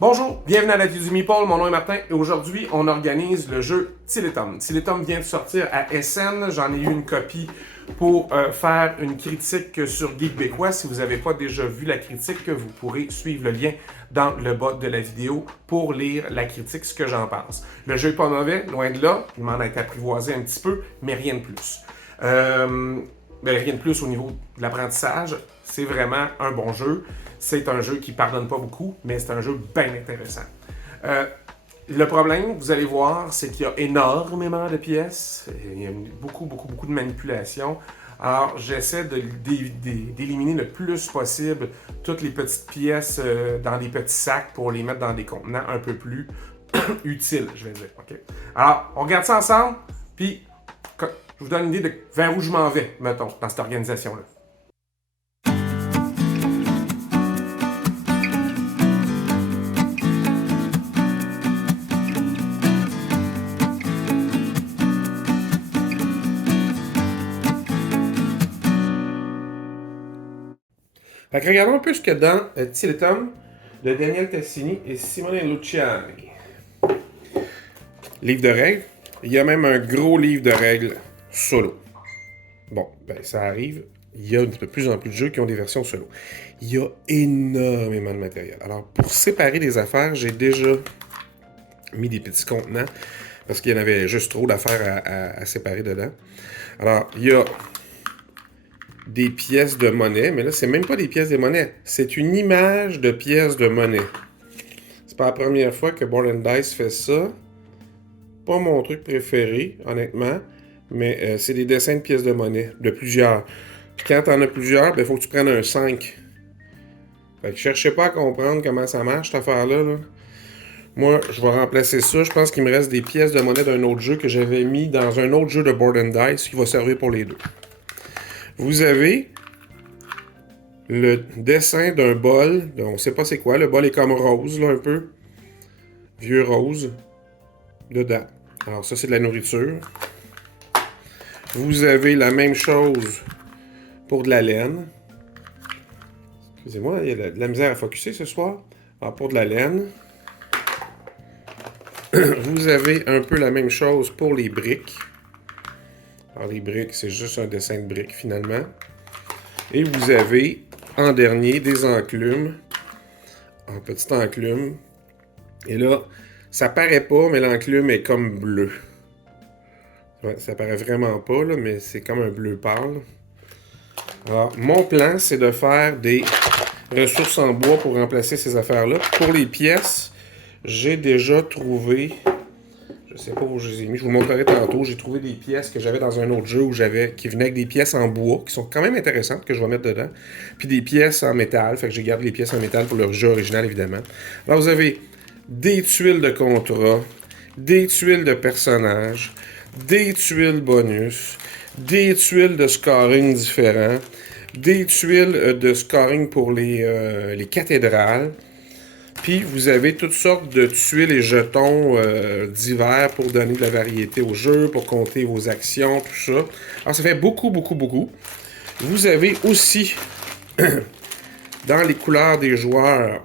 Bonjour, bienvenue à la vie du Meeple, mon nom est Martin et aujourd'hui on organise le jeu Tiletum. Tiletum vient de sortir à SN, j'en ai eu une copie pour faire une critique sur Geekbécois. Si vous n'avez pas déjà vu la critique, vous pourrez suivre le lien dans le bas de la vidéo pour lire la critique, ce que j'en pense. Le jeu n'est pas mauvais, loin de là, il m'en a été apprivoisé un petit peu, mais rien de plus. Rien de plus au niveau de l'apprentissage, c'est vraiment un bon jeu. C'est un jeu qui pardonne pas beaucoup, mais c'est un jeu bien intéressant. Le problème, vous allez voir, c'est qu'il y a énormément de pièces. Il y a beaucoup de manipulations. Alors, j'essaie d'éliminer le plus possible toutes les petites pièces dans des petits sacs pour les mettre dans des contenants un peu plus utiles, je vais dire. Okay? Alors, on regarde ça ensemble, puis je vous donne une idée de vers où je m'en vais, mettons, dans cette organisation-là. Fait que regardons un peu ce qu'il y a dans Tiletum de Daniel Tassini et Simone Luciani. Livre de règles. Il y a même un gros livre de règles solo. Bon, ben ça arrive. Il y a de plus en plus de jeux qui ont des versions solo. Il y a énormément de matériel. Alors, pour séparer les affaires, j'ai déjà mis des petits contenants parce qu'il y en avait juste trop d'affaires à séparer dedans. Alors, il y a des pièces de monnaie, mais là, c'est même pas des pièces de monnaie. C'est une image de pièces de monnaie. C'est pas la première fois que Board & Dice fait ça. Pas mon truc préféré, honnêtement, mais c'est des dessins de pièces de monnaie, de plusieurs. Puis quand t'en as plusieurs, il faut que tu prennes un 5. Fait que cherchez pas à comprendre comment ça marche, cette affaire-là. Là. Moi, je vais remplacer ça. Je pense qu'il me reste des pièces de monnaie d'un autre jeu que j'avais mis dans un autre jeu de Board & Dice qui va servir pour les deux. Vous avez le dessin d'un bol. On ne sait pas c'est quoi. Le bol est comme rose, là, un peu. Vieux rose. Dedans. Alors, ça, c'est de la nourriture. Vous avez la même chose pour de la laine. Excusez-moi, il y a de la misère à focusser ce soir. Alors, pour de la laine. Vous avez un peu la même chose pour les briques. Alors, les briques, c'est juste un dessin de briques, finalement. Et vous avez, en dernier, des enclumes. En petite enclume. Et là, ça paraît pas, mais l'enclume est comme bleu. Ouais, ça paraît vraiment pas, là, mais c'est comme un bleu pâle. Alors, mon plan, c'est de faire des ressources en bois pour remplacer ces affaires-là. Pour les pièces, j'ai déjà trouvé... Je sais pas où je les ai mis, je vous montrerai tantôt. J'ai trouvé des pièces que j'avais dans un autre jeu qui venaient avec des pièces en bois, qui sont quand même intéressantes, que je vais mettre dedans. Puis des pièces en métal, fait que j'ai gardé les pièces en métal pour le jeu original, évidemment. Alors vous avez des tuiles de contrat, des tuiles de personnages, des tuiles bonus, des tuiles de scoring différents, des tuiles de scoring pour les cathédrales. Puis vous avez toutes sortes de tuiles et jetons divers pour donner de la variété au jeu, pour compter vos actions, tout ça. Alors ça fait beaucoup. Vous avez aussi, dans les couleurs des joueurs,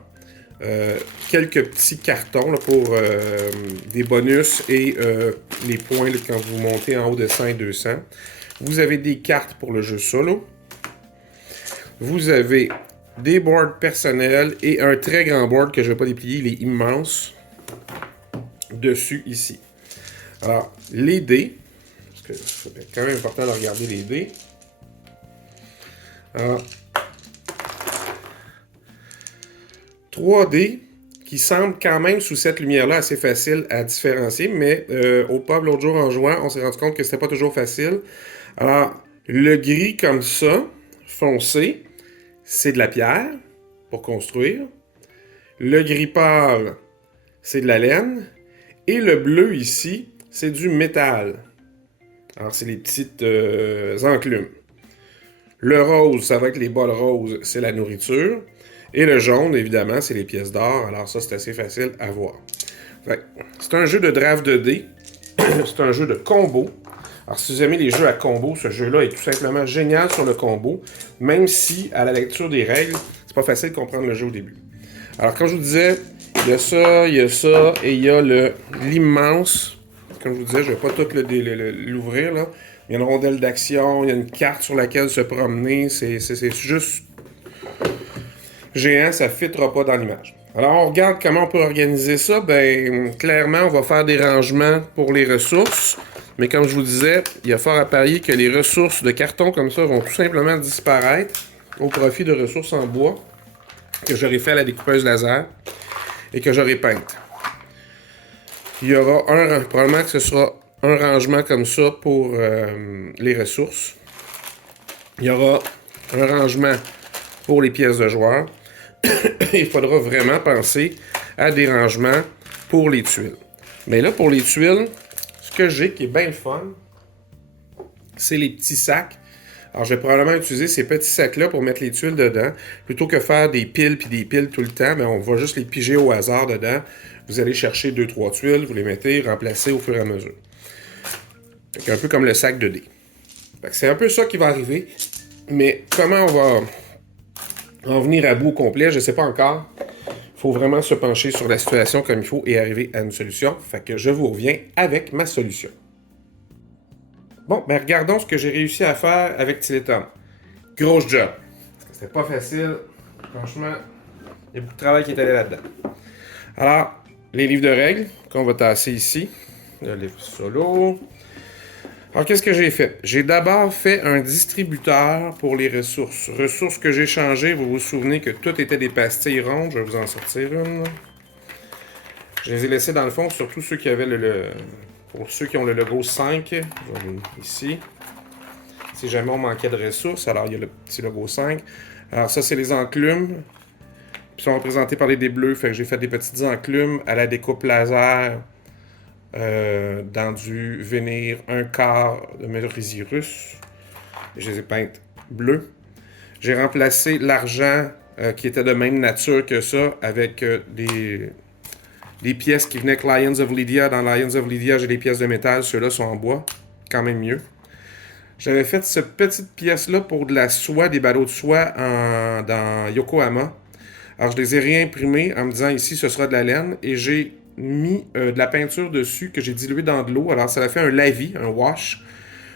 quelques petits cartons là, pour des bonus et les points là, quand vous montez en haut de 100 et 200. Vous avez des cartes pour le jeu solo. Vous avez des boards personnels et un très grand board que je ne vais pas déplier, il est immense, dessus ici. Alors, les dés, parce que c'est quand même important de regarder les dés. Alors, 3 dés qui semblent quand même sous cette lumière-là assez facile à différencier, mais au pub l'autre jour en jouant, on s'est rendu compte que c'était pas toujours facile. Alors, le gris comme ça, foncé, c'est de la pierre pour construire. Le gris pâle, c'est de la laine. Et le bleu ici, c'est du métal. Alors, c'est les petites enclumes. Le rose, ça va être les bols roses, c'est la nourriture. Et le jaune, évidemment, c'est les pièces d'or. Alors ça, c'est assez facile à voir. C'est un jeu de draft de dés. C'est un jeu de combo. Alors, si vous aimez les jeux à combo, ce jeu-là est tout simplement génial sur le combo, même si, à la lecture des règles, c'est pas facile de comprendre le jeu au début. Alors, comme je vous disais, Il y a ça, il y a ça, et il y a l'immense, comme je vous disais, je ne vais pas tout l'ouvrir, là. Il y a une rondelle d'action, il y a une carte sur laquelle se promener, c'est juste géant, ça ne fitera pas dans l'image. Alors, on regarde comment on peut organiser ça. Ben, clairement, on va faire des rangements pour les ressources. Mais comme je vous disais, il y a fort à parier que les ressources de carton comme ça vont tout simplement disparaître au profit de ressources en bois que j'aurai fait à la découpeuse laser et que j'aurai peintes. Il y aura probablement que ce sera un rangement comme ça pour les ressources. Il y aura un rangement pour les pièces de joueurs. Il faudra vraiment penser à des rangements pour les tuiles. Mais là, pour les tuiles, ce que j'ai qui est bien le fun, c'est les petits sacs. Alors, je vais probablement utiliser ces petits sacs-là pour mettre les tuiles dedans. Plutôt que faire des piles puis des piles tout le temps, mais on va juste les piger au hasard dedans. Vous allez chercher 2-3 tuiles, vous les mettez, remplacer au fur et à mesure. Donc, un peu comme le sac de dés. C'est un peu ça qui va arriver. Mais comment on va en venir à bout au complet, je ne sais pas encore. Il faut vraiment se pencher sur la situation comme il faut et arriver à une solution. Fait que je vous reviens avec ma solution. Bon, ben regardons ce que j'ai réussi à faire avec Tiletum. Gros job. C'était pas facile. Franchement, il y a beaucoup de travail qui est allé là-dedans. Alors, les livres de règles qu'on va tasser ici. Le livre solo. Alors, qu'est-ce que j'ai fait? J'ai d'abord fait un distributeur pour les ressources. Ressources que j'ai changées, vous vous souvenez que tout était des pastilles rondes. Je vais vous en sortir une. Je les ai laissées dans le fond, surtout ceux qui avaient pour ceux qui ont le logo 5. Vous avez ici. Si jamais on manquait de ressources, alors il y a le petit logo 5. Alors ça, c'est les enclumes. Ils sont représentés par les dés bleus. Fait que j'ai fait des petites enclumes à la découpe laser. Dans du vénir 1/4 de merisier russe. Je les ai peintes bleues. J'ai remplacé l'argent qui était de même nature que ça avec des pièces qui venaient avec Lions of Lydia. Dans Lions of Lydia, j'ai des pièces de métal. Ceux-là sont en bois. Quand même mieux. J'avais fait cette petite pièce-là pour de la soie, des ballots de soie dans Yokohama. Alors, je les ai réimprimés en me disant ici, ce sera de la laine. Et j'ai mis de la peinture dessus que j'ai diluée dans de l'eau. Alors, ça a fait un lavis, un wash.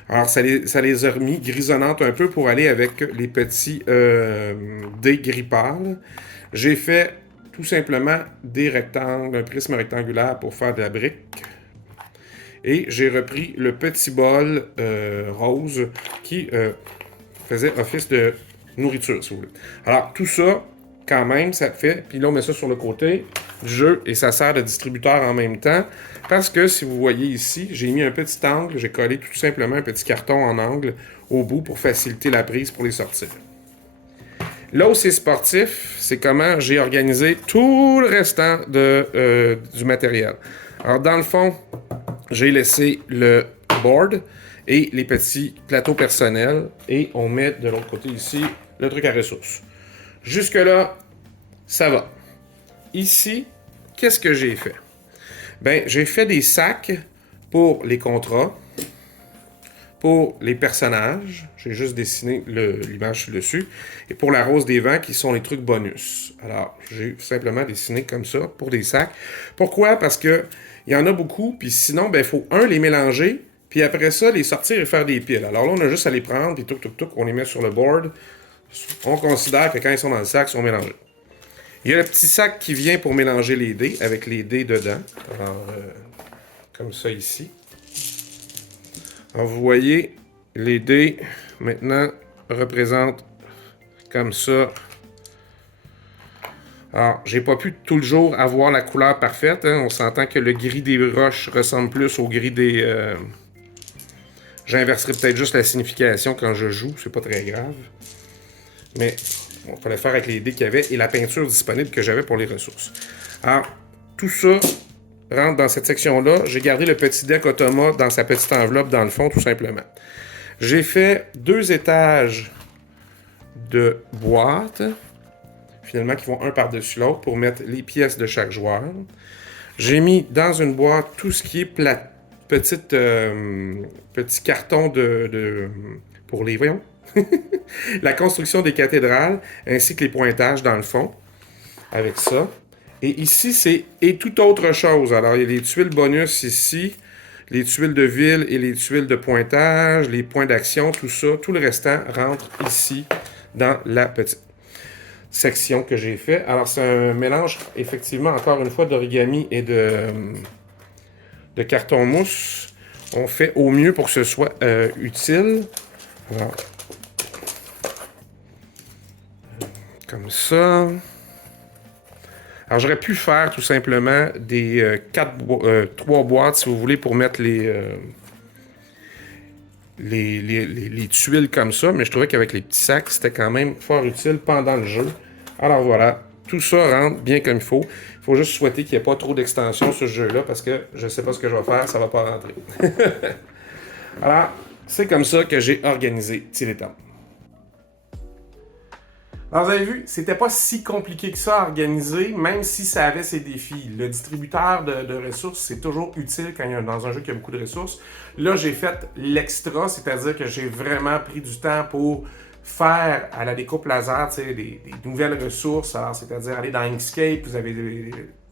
Alors, ça les a remis grisonnantes un peu pour aller avec les petits dés gris pâle. J'ai fait tout simplement des rectangles, un prisme rectangulaire pour faire de la brique. Et j'ai repris le petit bol rose qui faisait office de nourriture, si vous voulez. Alors, tout ça, quand même, ça fait... Puis là, on met ça sur le côté du jeu et ça sert de distributeur en même temps. Parce que, si vous voyez ici, j'ai mis un petit angle, j'ai collé tout simplement un petit carton en angle au bout pour faciliter la prise pour les sortir. Là où c'est sportif, c'est comment j'ai organisé tout le restant du matériel. Alors, dans le fond, j'ai laissé le board et les petits plateaux personnels et on met de l'autre côté ici le truc à ressources. Jusque-là, ça va. Ici, qu'est-ce que j'ai fait? Ben, j'ai fait des sacs pour les contrats, pour les personnages. J'ai juste dessiné l'image dessus. Et pour la rose des vents, qui sont les trucs bonus. Alors, j'ai simplement dessiné comme ça pour des sacs. Pourquoi? Parce que il y en a beaucoup, puis sinon, ben, il faut, les mélanger, puis après ça, les sortir et faire des piles. Alors là, on a juste à les prendre, puis on les met sur le board. On considère que quand ils sont dans le sac, ils sont mélangés. Il y a le petit sac qui vient pour mélanger les dés, avec les dés dedans. Alors, comme ça ici. Alors, vous voyez, les dés, maintenant, représentent comme ça. Alors, j'ai pas pu tout le jour avoir la couleur parfaite. Hein. On s'entend que le gris des roches ressemble plus au gris des... J'inverserai peut-être juste la signification quand je joue. C'est pas très grave. Mais il fallait faire avec les dés qu'il y avait et la peinture disponible que j'avais pour les ressources. Alors, tout ça rentre dans cette section-là. J'ai gardé le petit deck Automa dans sa petite enveloppe dans le fond, tout simplement. J'ai fait 2 étages de boîtes, finalement, qui vont un par-dessus l'autre pour mettre les pièces de chaque joueur. J'ai mis dans une boîte tout ce qui est petit carton pour les... Voyons. La construction des cathédrales, ainsi que les pointages dans le fond, avec ça. Et ici, c'est et toute autre chose. Alors, il y a les tuiles bonus ici, les tuiles de ville et les tuiles de pointage, les points d'action, tout ça. Tout le restant rentre ici dans la petite section que j'ai fait. Alors, c'est un mélange, effectivement, encore une fois, d'origami et de carton mousse. On fait au mieux pour que ce soit utile. Alors, comme ça. Alors, j'aurais pu faire tout simplement des 3 boîtes, si vous voulez, pour mettre les tuiles comme ça, mais je trouvais qu'avec les petits sacs, c'était quand même fort utile pendant le jeu. Alors voilà, tout ça rentre bien comme il faut. Il faut juste souhaiter qu'il n'y ait pas trop d'extensions sur ce jeu-là, parce que je ne sais pas ce que je vais faire, ça ne va pas rentrer. Alors, c'est comme ça que j'ai organisé Tiletum. Alors, vous avez vu, c'était pas si compliqué que ça à organiser, même si ça avait ses défis. Le distributeur de ressources, c'est toujours utile quand il y a dans un jeu qui a beaucoup de ressources. Là, j'ai fait l'extra, c'est-à-dire que j'ai vraiment pris du temps pour faire à la découpe laser des nouvelles ressources. Alors, c'est-à-dire aller dans Inkscape,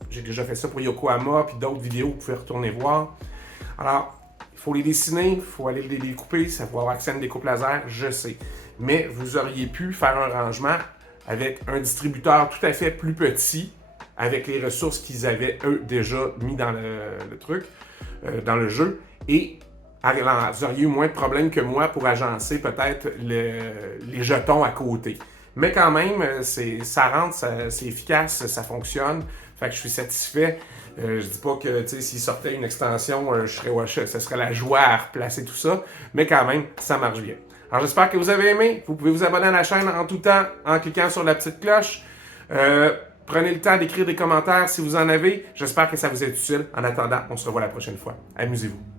j'ai déjà fait ça pour Yokohama, puis d'autres vidéos, vous pouvez retourner voir. Alors, il faut les dessiner, il faut aller les découper, ça faut avoir accès à une découpe laser, je sais. Mais vous auriez pu faire un rangement avec un distributeur tout à fait plus petit, avec les ressources qu'ils avaient, eux, déjà mis dans le truc, dans le jeu, et vous auriez eu moins de problèmes que moi pour agencer peut-être les jetons à côté. Mais quand même, ça rentre, c'est efficace, ça fonctionne. Fait que je suis satisfait. Je dis pas que s'il sortait une extension, ce serait la joie à replacer tout ça. Mais quand même, ça marche bien. Alors j'espère que vous avez aimé. Vous pouvez vous abonner à la chaîne en tout temps en cliquant sur la petite cloche. Prenez le temps d'écrire des commentaires si vous en avez. J'espère que ça vous est utile. En attendant, on se revoit la prochaine fois. Amusez-vous.